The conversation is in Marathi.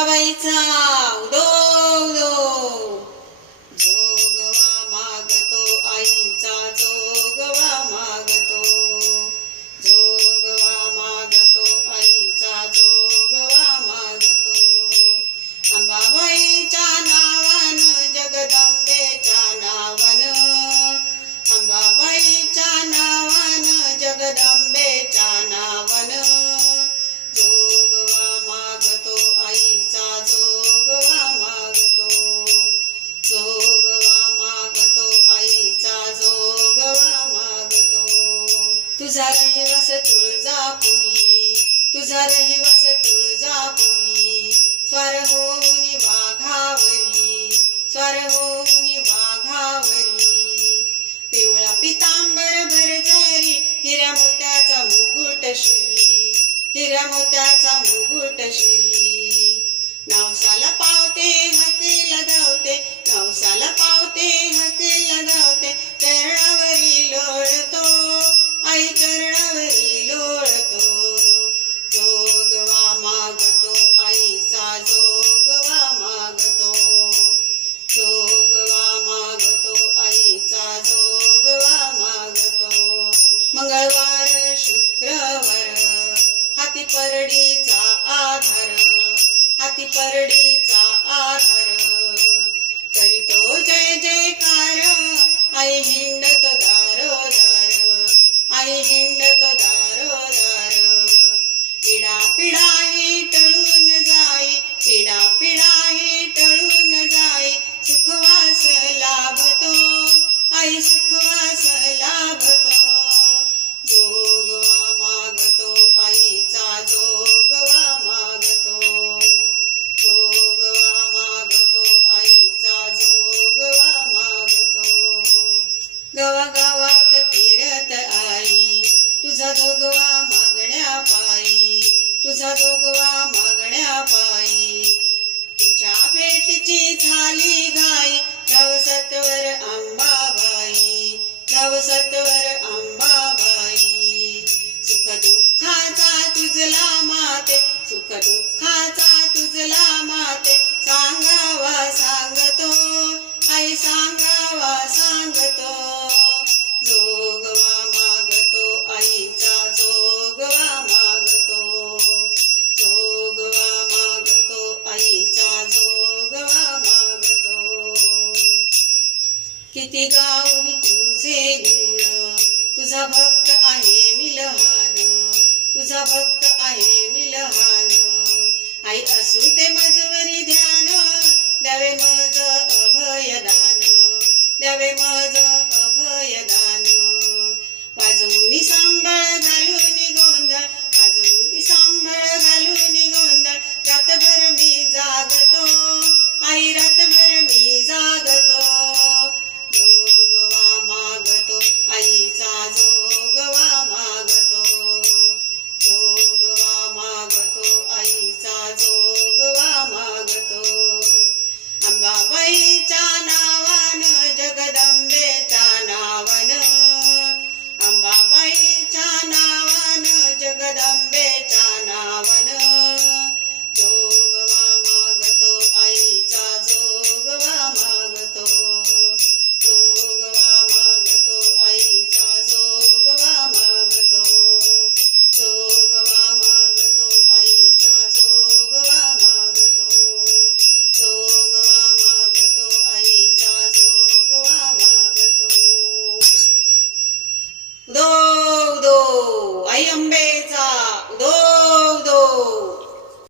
अंबाबाईचा उदो उदो. जोगवा मागतो आईचा जोगवा. तुझा रहिवास तुळजापुरी तुझा रहिवास तुळजापुरी. स्वार होऊनी वाघावरी स्वार होऊनी वाघावरी. पिवळा पितांबर भरजरी हिऱ्या मोत्याचा मुकुट शिरी. हिऱ्या मोत्याचा मुकुट शिरी. नवसाला पावते परडीचा आधार हाती परडीचा आधार करीतो जय जयकार आई हिंडत दारोदार आई हिंडत दारोदार. पिडा पिडा हे टळून जाई पिडा पिडा हे टळून जाई सुखवास लाभतो. आई सुख गावात फिरत आई. तुझा जोगवा मागण्या पायी. तुझा जोगवा मागण्या पायी. किती गावी तुझे गुण तुझा भक्त आहे मी लहान. तुझा भक्त आहे मी लहान. आई असू ते मजवरी ध्यान. द्यावे मज अभयदान. द्यावे मज